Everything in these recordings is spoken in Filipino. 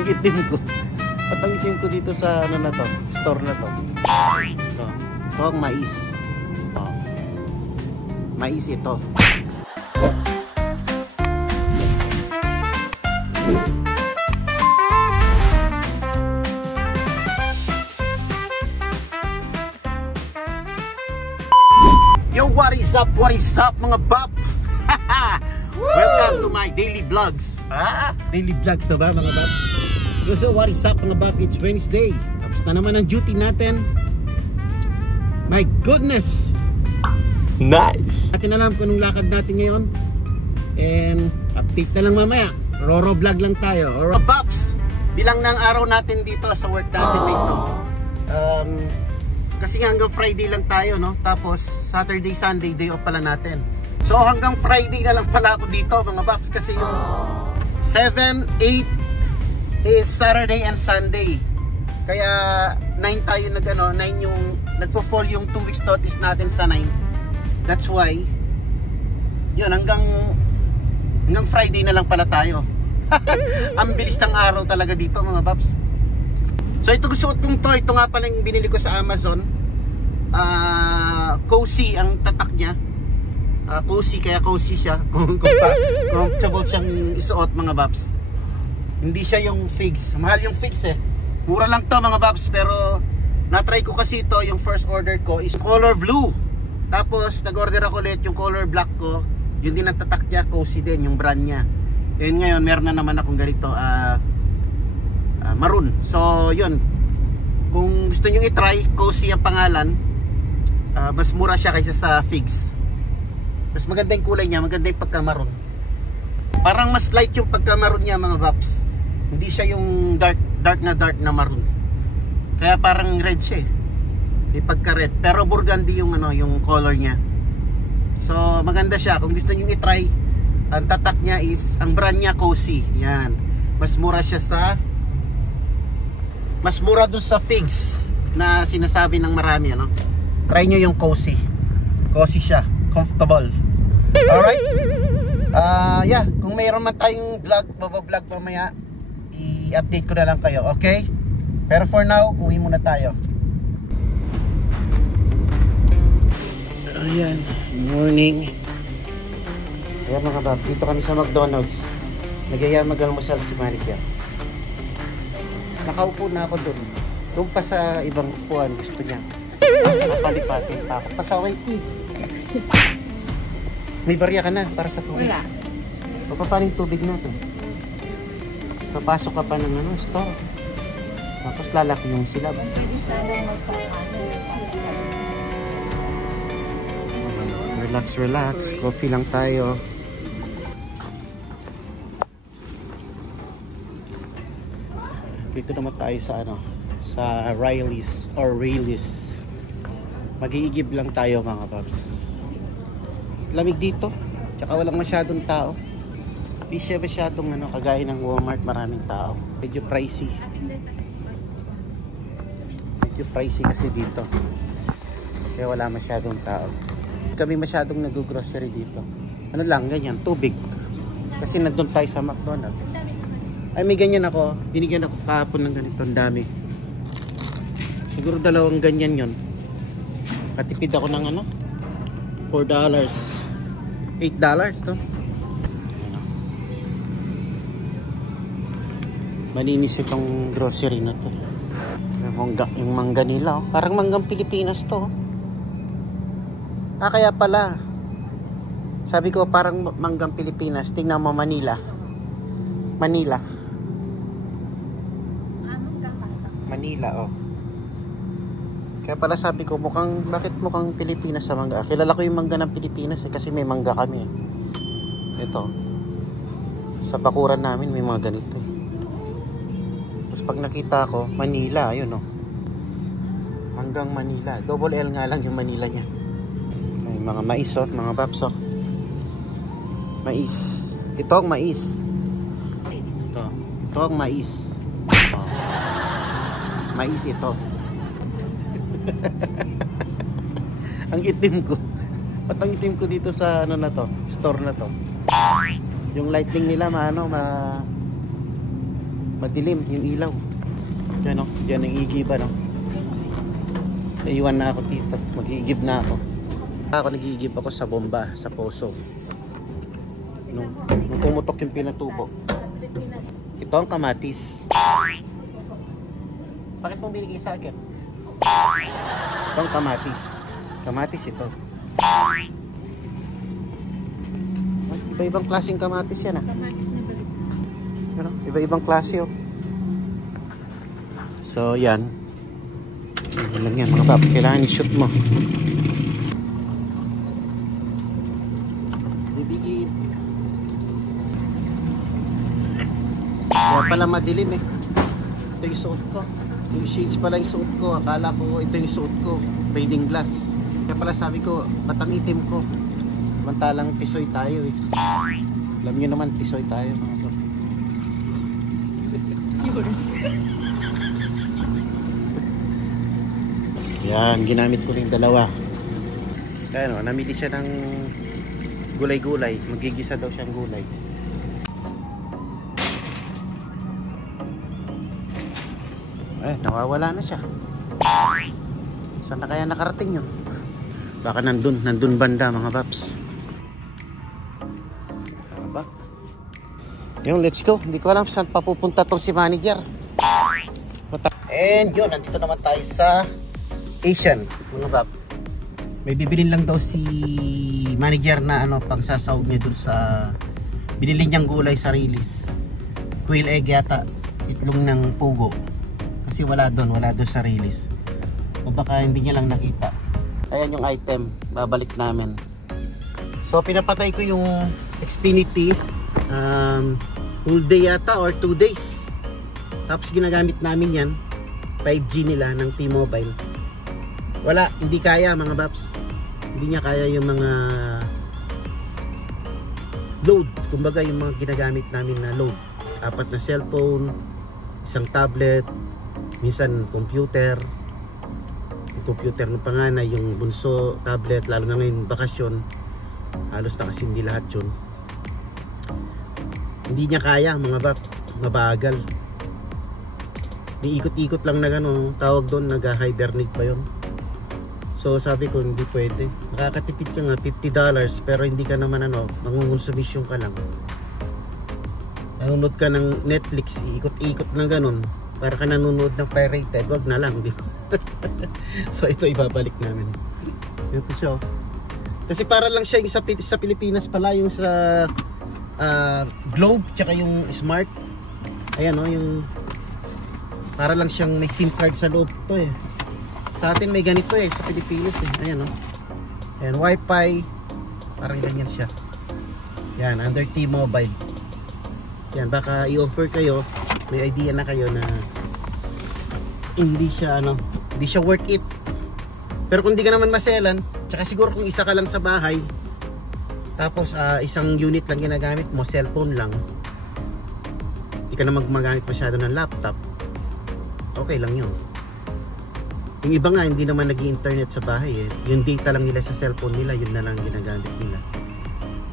Ang itim ko. Ba't ang itim ko dito sa ano na to? Store na to. Ito. Ito ang mais. Ito. Mais ito. Yo, what is up? What is up mga bab? Welcome to my daily vlogs. Daily vlogs na ba mga bab? So what is up mga bab? It's Wednesday. Tapos na naman ang duty natin. My goodness! Nice! Natin alam kung anong lakad natin ngayon. And update na lang mamaya. Roro vlog lang tayo. Alright babs! Bilang ng araw natin dito sa work natin dito. Kasi hanggang Friday lang tayo, no? Tapos Saturday, Sunday, day off pala natin. So hanggang Friday na lang pala ako dito mga babs. Kasi yung 7, 8 is Saturday and Sunday. Kaya 9 tayo nag-ano, 9 yung nagpo-fall yung 2 weeks notice natin sa 9. That's why yun, hanggang Friday na lang pala tayo. Ang bilis ng araw talaga dito mga babs. So ito suot kong to, ito nga pala yung binili ko sa Amazon. Cozy ang tatak niya. Cozy, kaya cozy siya. Comfortable siyang isuot mga babs. Hindi siya yung figs. Mahal yung figs eh. Mura lang to mga babs, pero na-try ko kasi ito, yung first order ko is color blue. Tapos nag-order ako ulit yung color black ko. Yun din ang tatak niya, cozy din yung brand niya. And ngayon meron na naman akong ganito maroon. So yun, kung gusto nyo i-try, cozy ang pangalan. Mas mura siya kaysa sa figs. Mas maganda yung kulay niya, maganda yung pagka-maroon. Parang mas light yung pagka-maroon niya mga babs. Hindi siya yung dark na maroon. Kaya parang red siya eh. May pagka-red. Pero burgundy yung ano, yung color niya. So maganda siya. Kung gusto nyo i-try, ang tatak niya is, ang brand niya cozy. Yan. Mas mura siya sa, mas mura dun sa figs na sinasabi ng marami, ano. Try nyo yung cozy. Cozy siya, comfortable. Alright. Yeah, kung mayroon man tayong vlog, mabablog mamaya, i-update ko na lang kayo, okay? Pero for now, uwi muna tayo. Ayan, morning. Kaya mga bab, dito kami sa McDonald's. Nagyaya mag-almusal si Marika. Nakaupo na ako doon. Doon pa sa ibang upuan, gusto niya. Napalipatin pa ako. Pasaway tea. May barya ka na para sa tubig. Wala. Papapaning tubig na to. Papasok ka pa ng ano, store. Tapos lalaki yung silab. Relax, relax. Coffee lang tayo. Dito naman tayo sa ano, sa Riley's or Rayleigh's. Mag-iigib lang tayo mga paps. Lamig dito, tsaka walang masyadong tao. Hindi siya masyadong ano, kagaya ng Walmart, maraming tao. Medyo pricey. Medyo pricey kasi dito. Kaya wala masyadong tao. Kami masyadong nag-grocery dito. Ano lang, ganyan, tubig. Kasi nandun tayo sa McDonald's. Ay, may ganyan ako. Binigyan ako kahapon ng ganito. Ang dami. Siguro 2 ganyan yon. Katipid ako ng ano? $4. $8 to. Malinis itong grocery na to. Yung mangga nila. Oh. Parang manggang Pilipinas to. Kaya pala. Sabi ko parang manggang Pilipinas. Tingnan mo Manila. Manila, oh. Kaya pala sabi ko, bakit mukhang Pilipinas sa mangga? Kilala ko yung mangga ng Pilipinas eh, kasi may mangga kami. Ito. Sa bakuran namin may mga ganito eh. Tapos pag nakita ko, Manila, ayun oh. Hanggang Manila. Double L nga lang yung Manila niya. May mga mais oh, mga paps oh. Mais. Ito ang mais. Ito ang mais. Oh. Mais ito. Ang itim ko. Ba't ang itim ko dito sa ano na to? Store na to. Yung lighting nila Madilim yung ilaw. Diyan, no? Diyan ang igiba, no? Naiwan na ako dito. Mag-iigib na ako. Nag-iigib ako sa bomba, sa poso. Nung pumutok yung pinatubo. Ito ang kamatis. Bakit mong binigay sa akin? Ito ang kamatis. Kamatis ito. Iba-ibang klaseng kamatis yan, ah. Kamatis na balik. Ano? Iba-ibang klase, oh. So, yan. Yan lang yan, mga pap. Kailangan i-shoot mo. Bibigit. Kaya pala madilim, eh. Ito yung suot ko. Yung shades pala yung suot ko. Akala ko ito yung suot ko. Reading glass. Kaya pala sabi ko, batang itim ko. Samantalang tisoy tayo, eh. Alam nyo naman, tisoy tayo, mga pap. Yan, ginamit ko rin dalawa. Kaya no, namili siya ng gulay-gulay. Magigisa daw siyang gulay. Nawawala na siya. Saan na kaya nakarating yun? Baka nandun banda, mga paps. Ano ba? Yung let's go. Hindi ko alam saan papupunta tong si manager. And yun, nandito naman tayo sa Asian, mga bab. May bibilin lang daw si manager na pang sasawag niya dun sa binili niyang gulay sa release. Quail egg yata, itlong ng pugo. Kasi wala doon sa release. O baka hindi niya lang nakita. Ayan yung item, babalik namin. So pinapatay ko yung Xfinity whole day yata or 2 days. Tapos ginagamit namin yan 5G nila ng T-Mobile. Wala, hindi kaya mga babs. Hindi niya kaya yung mga load. Kumbaga yung mga ginagamit namin na load. 4 na cellphone, isang tablet, minsan computer. Yung computer ng panganay, yung bunso, tablet, lalo na ngayon bakasyon. Halos nakasindi lahat yun. Hindi niya kaya mga babs. Mabagal. Iikot-ikot lang na gano'n. Tawag doon, nag-hibernate pa yun. So sabi ko hindi pwede. Makakatipid ka nga $50 pero hindi ka naman mangungonsumisyon ka lang. Nanonood ka ng Netflix, ikot-ikot na ganun. Para ka nanonood ng pirated, wag na lang, di ba? So ito ibabalik namin. Ito siya. Kasi para lang siya yung sa Pilipinas pala yung sa Globe tsaka yung Smart. Ayan yung para lang siyang may SIM card sa loob to, eh. Sa atin may ganito, eh, sa Pilipinas, eh. Ayan, Ayan, Wi-Fi. Parang ganyan siya. Yan, under T-Mobile. Yan, baka i-offer kayo. May idea na kayo na hindi siya worth it. Pero kung di ka naman maselan, tsaka siguro kung isa ka lang sa bahay, tapos isang unit lang ginagamit mo, cellphone lang, di ka na magamit masyado ng laptop, okay lang yun. Yung iba nga hindi naman nag-i-internet sa bahay, eh. Yung data lang nila sa cellphone nila, yun na lang ginagamit nila.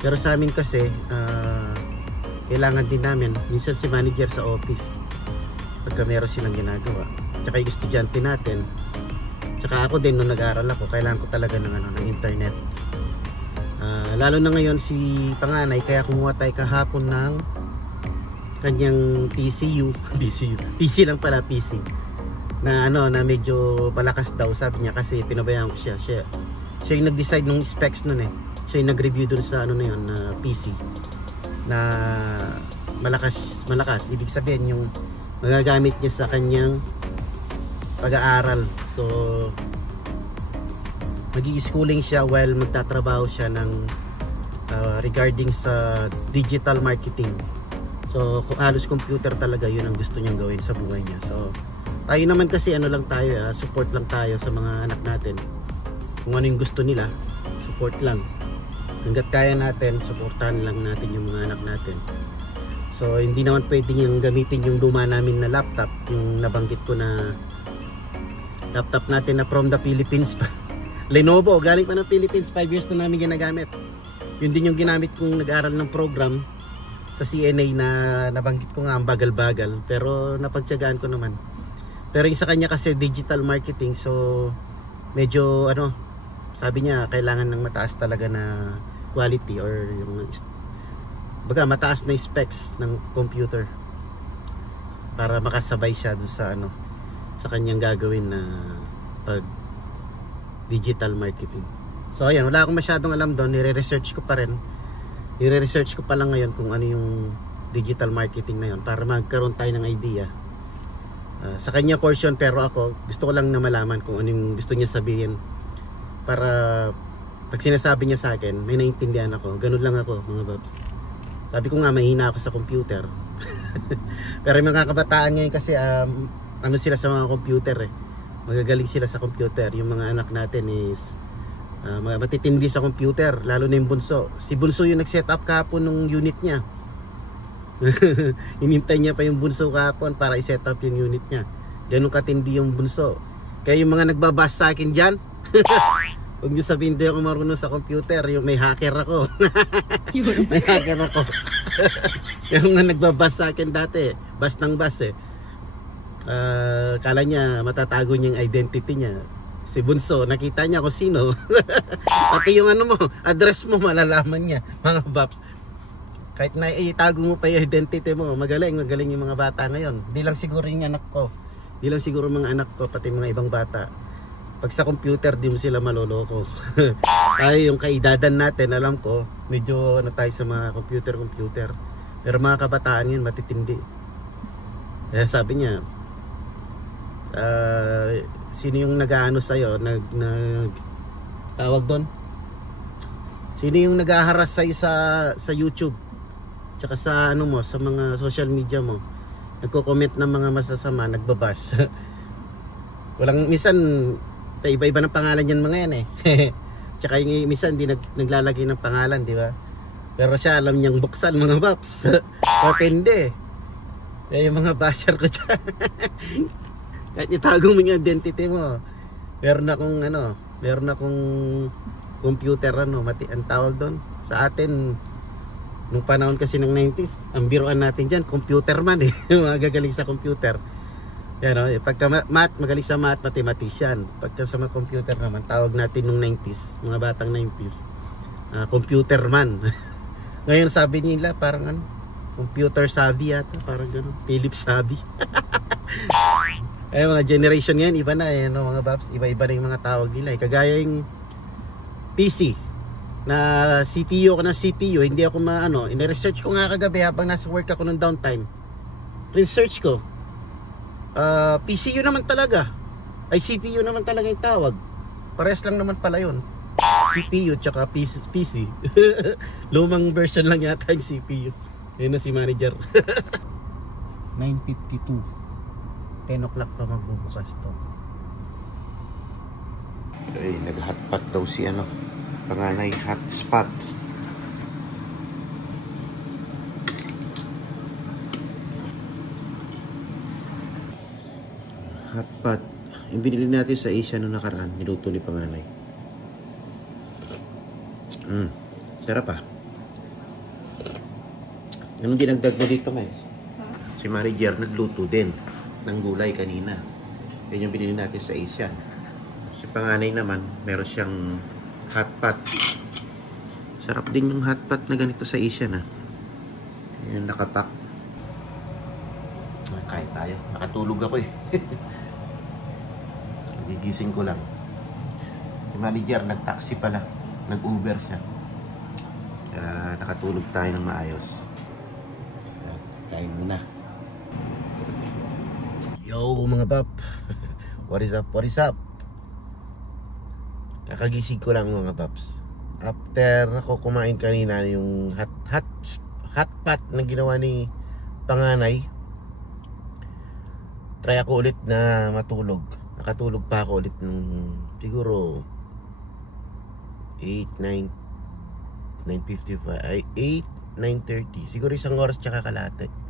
Pero sa amin kasi kailangan din namin minsan si manager sa office pagka meron silang ginagawa. Tsaka yung estudyante natin, tsaka ako din nung nag-aaral ako, kailangan ko talaga ng internet. Lalo na ngayon si panganay, kaya kumuha tayo kahapon ng kanyang PC lang pala, PC na na medyo malakas daw, sabi niya, kasi pinabayaan ko siya yung nag-decide ng specs nun, eh. Siya yung nag-review dun sa na yun, na PC na malakas, ibig sabihin yung magagamit niya sa kanyang pag-aaral. So magi-schooling siya while magtatrabaho siya ng regarding sa digital marketing. So halos computer talaga yun ang gusto niyang gawin sa buhay niya. So tayo naman kasi lang tayo, support lang tayo sa mga anak natin. Kung ano yung gusto nila, support lang. Hanggat kaya natin, supportahan lang natin yung mga anak natin. So hindi naman pwedeng yung gamitin yung luma namin na laptop, yung nabanggit ko na laptop natin na from the Philippines pa. Lenovo, galing pa ng Philippines, 5 years na namin ginagamit. Yun din yung ginamit kong nag-aral ng program sa CNA na nabanggit ko nga ang bagal-bagal, pero napagtiyagaan ko naman. Pero yung sa kanya kasi digital marketing, so medyo ano, sabi niya kailangan ng mataas talaga na quality or yung baga mataas na specs ng computer para makasabay siya dun sa ano, sa kanyang gagawin na pag digital marketing. So ayan, wala akong masyadong alam doon, nire-research ko pa rin. I-research ko pa lang ngayon kung ano yung digital marketing na yun para magkaroon tayo ng idea. Sa kanya course yun, pero ako gusto ko lang na malaman kung ano yung gusto niya sabihin para pag sinasabi niya sa akin may naintindihan ako. Ganun lang ako mga babs. Sabi ko nga mahina ako sa computer. Pero yung mga kabataan ngayon kasi ano sila sa mga computer eh, magagaling sila sa computer. Yung mga anak natin is matitindi sa computer, lalo na yung bunso. Si bunso yung nag-set up kahapon ng unit niya. Inintay niya pa yung bunso kahapon para i-set up yung unit niya. Ganun katindi yung bunso. Kaya yung mga nagbabas sa akin dyan, huwag nyo sabihin din ako marunong sa computer. Yung may hacker ako. May hacker ako. Yung mga nagbabas sa akin dati, bas ng bas eh, kala niya matatago niya yung identity niya. Si bunso, nakita niya kung sino. Pati yung ano mo, address mo, malalaman niya. Mga babs, kahit na itago mo pa yung identity mo, magaling yung mga bata ngayon. Di lang siguro yung anak ko, di lang siguro mga anak ko, pati mga ibang bata. Pag sa computer, di mo sila maloloko. Tayo yung kaidadan natin, alam ko, medyo na tayo sa mga computer. Pero mga kabataan yun, matitindi. Kaya sabi niya, sino yung nag-aano sa'yo, tawag doon? Sino yung nag-aharas sa'yo sa YouTube? Tsaka sa ano mo, sa mga social media mo, nagko-comment ng mga masasama, nagbabash. Walang, minsan, iba-iba ng pangalan yan mga yan eh. Tsaka yung minsan, hindi naglalagay ng pangalan, di ba? Pero siya, alam niyang buksan mga paps. Patindi. Kaya yung mga basher ko dyan. Kahit itago mo yung identity mo, meron akong computer ang tawag doon sa atin nung panahon kasi ng 90s. Ang biruan natin diyan, computer man eh. Mga gagaling sa computer. Yan oh, pagka magaling sa math, mathematician. Pagka sa mga computer naman, tawag natin nung 90s, mga batang 90s, computer man. Ngayon sabi nila parang computer savvy yata, parang gano'n, Philip savvy. Mga generation yan, iba na eh, mga babs, iba-iba na yung mga tawag nila eh. Kagaya yung PC na CPU ko na CPU, hindi ako in-research ko nga kagabi habang nasa work ako ng downtime. Research ko, PCU naman talaga, ay CPU naman talaga yung tawag. Parehas lang naman pala yun, CPU tsaka PC. Lumang version lang yata yung CPU. Ayun na si manager. 9:52, 10 o'clock pa magbubukas to. Ay, nag-hotpot daw si panganay, hotspot. Hotpot. Yung binili natin sa Asia noong nakaraan, niluto ni panganay. Sarap ah. Anong dinagdag mo dito, Miles? Si manager nagluto din ng gulay kanina. Yan yung binili natin sa Asian. Si panganay naman, meron siyang hotpot. Sarap din yung hotpot na ganito sa Asian ah. Yung nakapack. Kain tayo. Nakatulog ako eh. Gigising ko lang. Si manager nag-taxi pala. Nag-Uber siya. Nakatulog tayo ng maayos. Kain muna. Yo mga bab. What is up? What is up? Kakagising ko lang mga babs. After ako kumain kanina yung hotpot na ginawa ni panganay, try ako ulit na matulog. Nakatulog pa ako ulit nung siguro 9:30. Siguro isang oras tsaka kalahati.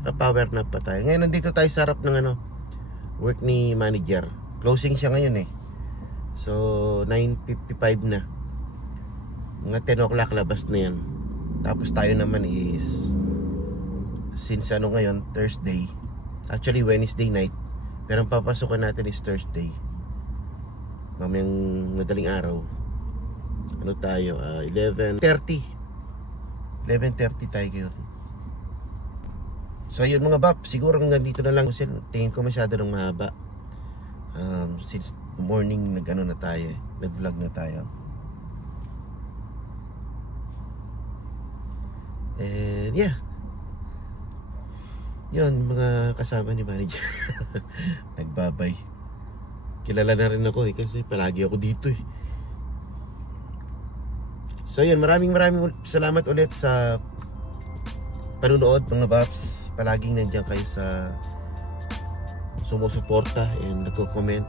Naka-power nap pa tayo. Ngayon nandito tayo sa harap ng work ni manager. Closing siya ngayon eh. So 9:55 na. Mga 10 o'clock labas na yan. Tapos tayo naman is, since ano ngayon, Thursday, actually Wednesday night, pero ang papasukan natin is Thursday. Mamayang madaling araw. Ano tayo? 11:30 tayo ngayon. So yun mga bap, siguro nandito na lang. Tingin ko masyado ng mahaba. Since morning nag-ano na tayo, nag-vlog na tayo. And yeah, yun, mga kasama ni manager. Nagbabay. Kilala na rin ako kasi palagi ako dito eh. So yun, maraming salamat ulit sa panunood mga Baps. Palaging nandiyan kayo sa sumusuporta and nagko-comment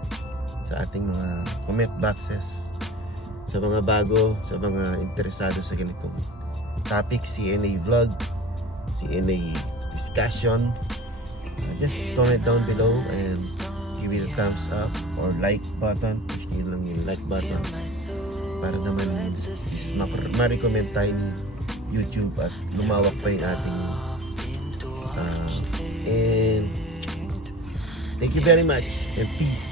sa ating mga comment boxes. Sa mga bago, sa mga interesado sa ganitong topic, CNA vlog, CNA discussion, just comment down below and give it a thumbs up or like button. Push nyo lang yung like button para naman ma-recommend tayo ni YouTube at lumawak pa yung ating and thank you very much and peace.